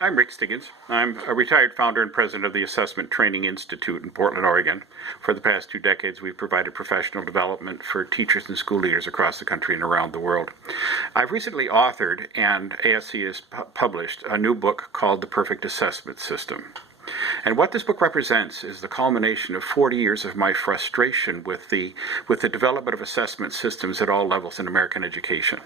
I'm Rick Stiggins. I'm a retired founder and president of the Assessment Training Institute in Portland, Oregon. For the past 2 decades, we've provided professional development for teachers and school leaders across the country and around the world. I've recently authored, and ASCD has published, a new book called The Perfect Assessment System. And what this book represents is the culmination of 40 years of my frustration with the development of assessment systems at all levels in American education.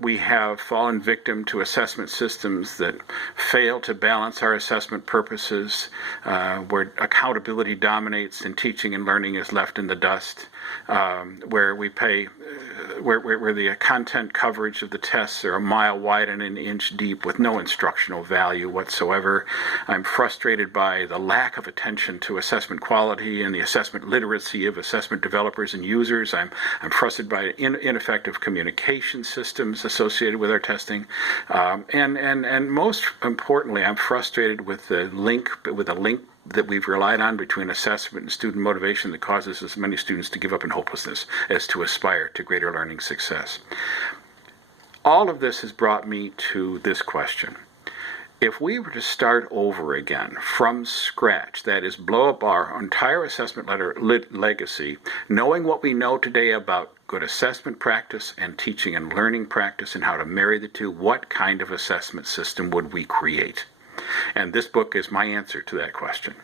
We have fallen victim to assessment systems that fail to balance our assessment purposes, where accountability dominates and teaching and learning is left in the dust, where the content coverage of the tests are a mile wide and an inch deep with no instructional value whatsoever. I'm frustrated by the lack of attention to assessment quality and the assessment literacy of assessment developers and users. I'm frustrated by ineffective communication systems associated with our testing, and most importantly, I'm frustrated with the link that we've relied on between assessment and student motivation that causes as many students to give up in hopelessness as to aspire to greater learning success. All of this has brought me to this question. If we were to start over again from scratch, that is, blow up our entire assessment legacy, knowing what we know today about good assessment practice and teaching and learning practice and how to marry the two, what kind of assessment system would we create? And this book is my answer to that question.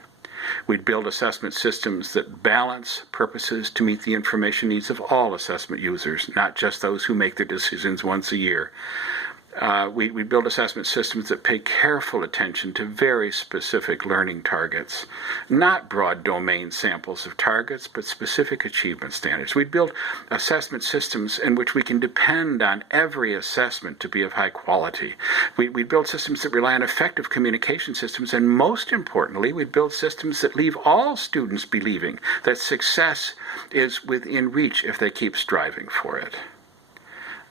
We'd build assessment systems that balance purposes to meet the information needs of all assessment users, not just those who make their decisions once a year. We build assessment systems that pay careful attention to very specific learning targets, not broad domain samples of targets, but specific achievement standards. We build assessment systems in which we can depend on every assessment to be of high quality. We build systems that rely on effective communication systems, and most importantly, we build systems that leave all students believing that success is within reach if they keep striving for it.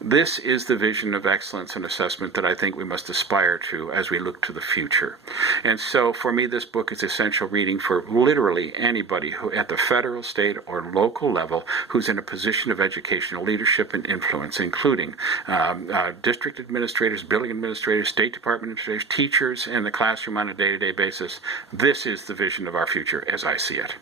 This is the vision of excellence in assessment that I think we must aspire to as we look to the future. And so for me, this book is essential reading for literally anybody who at the federal, state, or local level who's in a position of educational leadership and influence, including district administrators, building administrators, State Department administrators, teachers in the classroom on a day-to-day basis. This is the vision of our future as I see it.